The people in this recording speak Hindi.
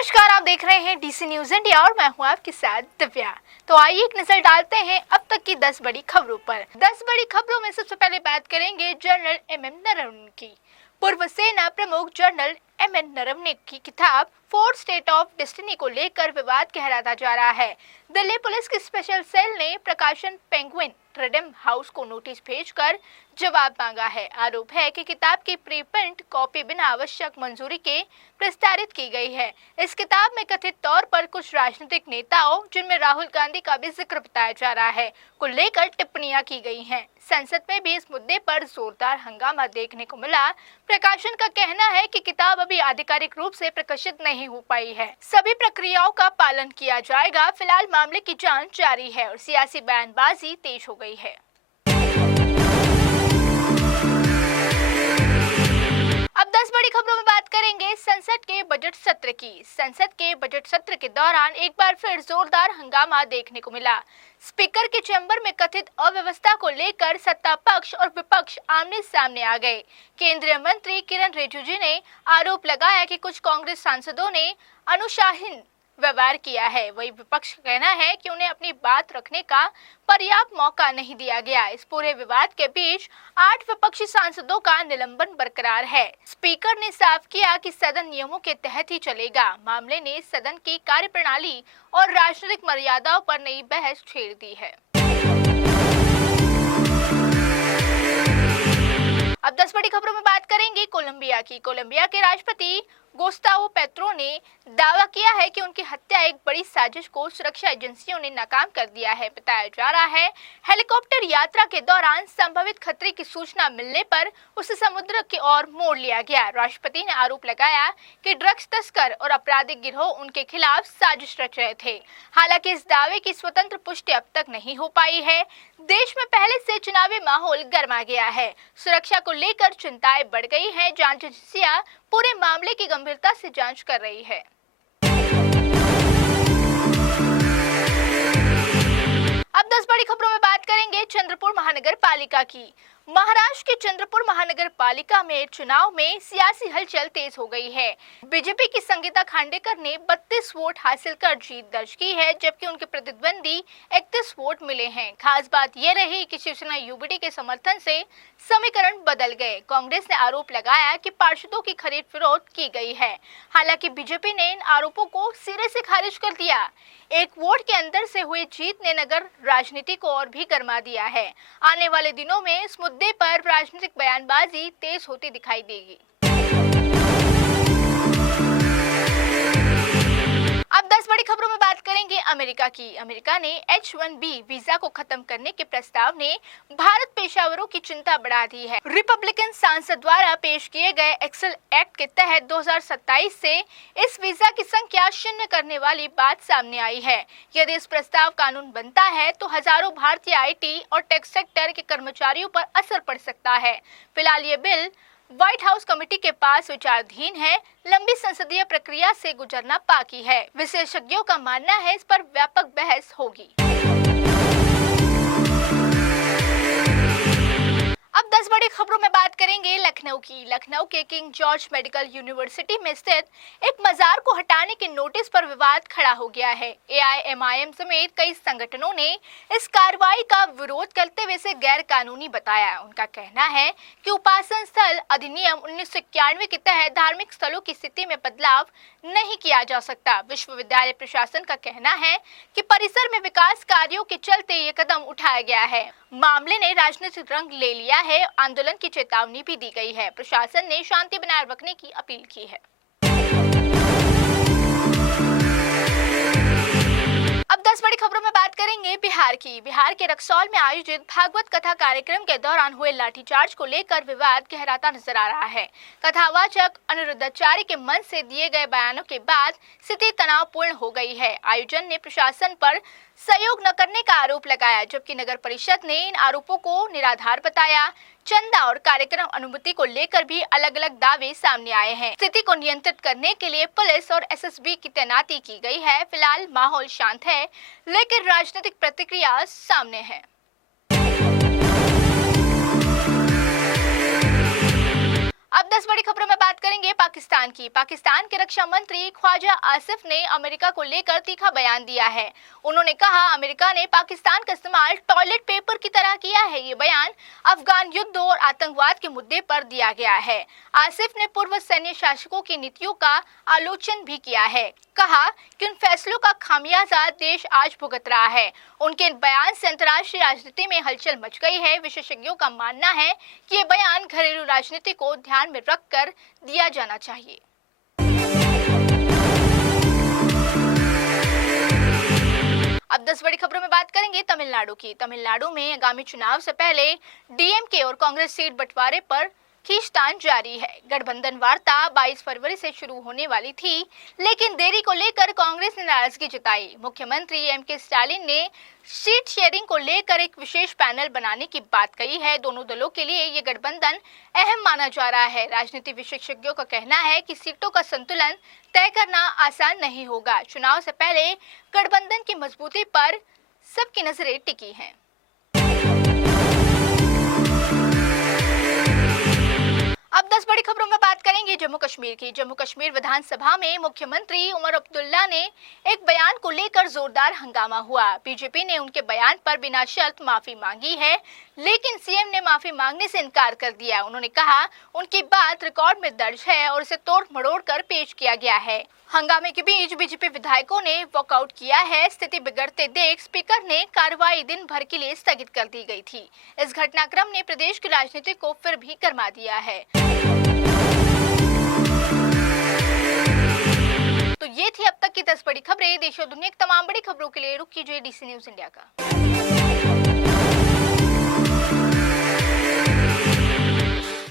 नमस्कार, आप देख रहे हैं डीसी न्यूज इंडिया और मैं हूं आपके साथ दिव्या। तो आइए एक नजर डालते हैं अब तक की 10 बड़ी खबरों पर। 10 बड़ी खबरों में सबसे पहले बात करेंगे जनरल एमएम नरवणे की। पूर्व सेना प्रमुख जनरल एमएम नरवणे की किताब फोर्थ स्टेट ऑफ डेस्टिनी को लेकर विवाद गहराता जा रहा है। दिल्ली पुलिस की स्पेशल सेल ने प्रकाशन पेंगुइन फ्रीडम हाउस को नोटिस भेजकर जवाब मांगा है। आरोप है कि किताब की प्रीप्रिंट कॉपी बिना आवश्यक मंजूरी के प्रसारित की गई है। इस किताब में कथित तौर पर कुछ राजनीतिक नेताओं, जिनमें राहुल गांधी का भी जिक्र बताया जा रहा है, को लेकर टिप्पणियां की गई हैं। संसद में भी इस मुद्दे पर जोरदार हंगामा देखने को मिला। प्रकाशन का कहना है कि किताब अभी आधिकारिक रूप से प्रकाशित नहीं हो पाई है, सभी प्रक्रियाओं का पालन किया जाएगा। फिलहाल मामले की जांच जारी है और सियासी बयानबाजी तेज हो गई है। अब 10 बड़ी खबरों में बात करेंगे संसद के बजट सत्र की। संसद के बजट सत्र के दौरान एक बार फिर जोरदार हंगामा देखने को मिला। स्पीकर के चैम्बर में कथित अव्यवस्था को लेकर सत्ता पक्ष और विपक्ष आमने सामने आ गए। केंद्रीय मंत्री किरण रिजिजू ने आरोप लगाया कि कुछ कांग्रेस सांसदों ने अनुशासनहीन व्यवहार किया है। वही विपक्ष का कहना है कि उन्हें अपनी बात रखने का पर्याप्त मौका नहीं दिया गया। इस पूरे विवाद के बीच 8 विपक्षी सांसदों का निलंबन बरकरार है। स्पीकर ने साफ किया कि सदन नियमों के तहत ही चलेगा। मामले ने सदन की कार्यप्रणाली और राजनीतिक मर्यादाओं पर नई बहस छेड़ दी है। अब 10 बड़ी खबरों में बात करेंगे कोलंबिया की। कोलंबिया के राष्ट्रपति गुस्तावो पेट्रो ने दावा किया है कि उनकी हत्या एक बड़ी साजिश को सुरक्षा एजेंसियों ने नाकाम कर दिया है। बताया जा रहा है हेलीकॉप्टर यात्रा के दौरान संभावित खतरे की सूचना मिलने पर उसे समुद्र की ओर मोड़ लिया गया। राष्ट्रपति ने आरोप लगाया कि ड्रग्स तस्कर और आपराधिक गिरोह उनके खिलाफ साजिश रच रहे थे। हालांकि इस दावे की स्वतंत्र पुष्टि अब तक नहीं हो पाई है। देश में पहले से चुनावी माहौल गर्मा गया है। सुरक्षा को लेकर चिंताएं बढ़ गई हैं। जांच एजेंसियां पूरे मामले की गंभीरता से जांच कर रही है। अब 10 बड़ी खबरों में बात करेंगे चंद्रपुर महानगर पालिका की। महाराष्ट्र के चंद्रपुर महानगर पालिका में चुनाव में सियासी हलचल तेज हो गई है। बीजेपी की संगीता खांडेकर ने 32 वोट हासिल कर जीत दर्ज की है, जबकि उनके प्रतिद्वंदी 31 वोट मिले हैं। खास बात यह रही कि शिवसेना यूबीडी के समर्थन से समीकरण बदल गए। कांग्रेस ने आरोप लगाया कि पार्षदों की खरीद फरोख्त की गई है। हालांकि बीजेपी ने इन आरोपों को सिरे से खारिज कर दिया। एक वोट के अंतर से हुई जीत ने नगर राजनीति को और भी गर्मा दिया है। आने वाले दिनों में इस मुद्दे पर राजनीतिक बयानबाजी तेज होती दिखाई देगी। अब 10 बड़ी खबरों में बात करेंगे अमेरिका की। अमेरिका ने H-1B वीजा को खत्म करने के प्रस्ताव ने भारत पेशेवरों की चिंता बढ़ा दी है। रिपब्लिकन सांसद द्वारा पेश किए गए एक्सेल एक्ट के तहत 2027 से इस वीजा की संख्या शून्य करने वाली बात सामने आई है। यदि इस प्रस्ताव कानून बनता है तो हजारों भारतीय IT और टेक सेक्टर के कर्मचारियों पर असर पड़ सकता है। फिलहाल ये बिल व्हाइट हाउस कमेटी के पास विचाराधीन है। लंबी संसदीय प्रक्रिया से गुजरना बाकी है। विशेषज्ञों का मानना है इस पर व्यापक बहस होगी। अब 10 बड़ी खबरों में बात करेंगे लखनऊ की। लखनऊ के किंग जॉर्ज मेडिकल यूनिवर्सिटी में स्थित एक मजार को हटाने के नोटिस पर विवाद खड़ा हो गया है। AIMIM समेत कई संगठनों ने इस कार्रवाई का विरोध करते हुए इसे गैर कानूनी बताया। उनका कहना है कि उपासना स्थल अधिनियम 1991 के तहत धार्मिक स्थलों की स्थिति में बदलाव नहीं किया जा सकता। विश्वविद्यालय प्रशासन का कहना है कि परिसर में विकास कार्यों के चलते ये कदम उठाया गया है। मामले ने राजनीतिक रंग ले लिया है। आंदोलन की चेतावनी भी दी गई है। प्रशासन ने शांति बनाए रखने की अपील की है। अब 10 बड़ी खबरों में बात करेंगे बिहार की। बिहार के रक्सौल में आयोजित भागवत कथा कार्यक्रम के दौरान हुए लाठीचार्ज को लेकर विवाद गहराता नजर आ रहा है। कथावाचक अनिरुद्धाचार्य के मंच से दिए गए बयानों के बाद स्थिति तनावपूर्ण हो गई है। आयोजन ने प्रशासन पर सहयोग न करने का आरोप लगाया, जबकि नगर परिषद ने इन आरोपों को निराधार बताया। चंदा और कार्यक्रम अनुमति को लेकर भी अलग अलग दावे सामने आए हैं। स्थिति को नियंत्रित करने के लिए पुलिस और SSB की तैनाती की गई है। फिलहाल माहौल शांत है, लेकिन राजनीतिक प्रतिक्रिया सामने है। अब 10 बड़ी खबरों में बात करेंगे पाकिस्तान की। पाकिस्तान के रक्षा मंत्री ख्वाजा आसिफ ने अमेरिका को लेकर तीखा बयान दिया है। उन्होंने कहा, अमेरिका ने पाकिस्तान का इस्तेमाल टॉयलेट पेपर की तरह किया है। ये बयान अफगान युद्ध और आतंकवाद के मुद्दे पर दिया गया है। आसिफ ने पूर्व सैन्य शासकों की नीतियों का आलोचन भी किया है। कहा कि उन फैसलों का खामियाजा देश आज भुगत रहा है। उनके बयान से अंतर्राष्ट्रीय राजनीति में हलचल मच गई है। विशेषज्ञों का मानना है कि ये बयान घरेलू राजनीति को ध्यान में रखकर दिया जाना चाहिए। अब 10 बड़ी खबरों में बात करेंगे तमिलनाडु की। तमिलनाडु में आगामी चुनाव से पहले डीएमके और कांग्रेस सीट बंटवारे पर खींचतान जारी है। गठबंधन वार्ता 22 फरवरी से शुरू होने वाली थी, लेकिन देरी को लेकर कांग्रेस ने नाराजगी जताई। मुख्यमंत्री एमके स्टालिन ने सीट शेयरिंग को लेकर एक विशेष पैनल बनाने की बात कही है। दोनों दलों के लिए ये गठबंधन अहम माना जा रहा है। राजनीति विशेषज्ञों का कहना है कि सीटों का संतुलन तय करना आसान नहीं होगा। चुनाव से पहले गठबंधन की मजबूती पर सबकी नजरें टिकी हैं। अब 10 बड़ी खबरों में बात करेंगे जम्मू कश्मीर की। जम्मू कश्मीर विधानसभा में मुख्यमंत्री उमर अब्दुल्ला ने एक बयान को लेकर जोरदार हंगामा हुआ। बीजेपी ने उनके बयान पर बिना शर्त माफी मांगी है, लेकिन सीएम ने माफी मांगने से इनकार कर दिया। उन्होंने कहा उनकी बात रिकॉर्ड में दर्ज है और इसे तोड़ मरोड़ कर पेश किया गया है। हंगामे के बीच बीजेपी विधायकों ने वॉकआउट किया है। स्थिति बिगड़ते देख स्पीकर ने कार्रवाई दिन भर के लिए स्थगित कर दी गई थी। इस घटनाक्रम ने प्रदेश की राजनीति को फिर भी गरमा दिया है। तो ये थी अब तक की 10 बड़ी खबरें। देश और दुनिया की तमाम बड़ी खबरों के लिए रुक कीजिए डीसी न्यूज इंडिया का।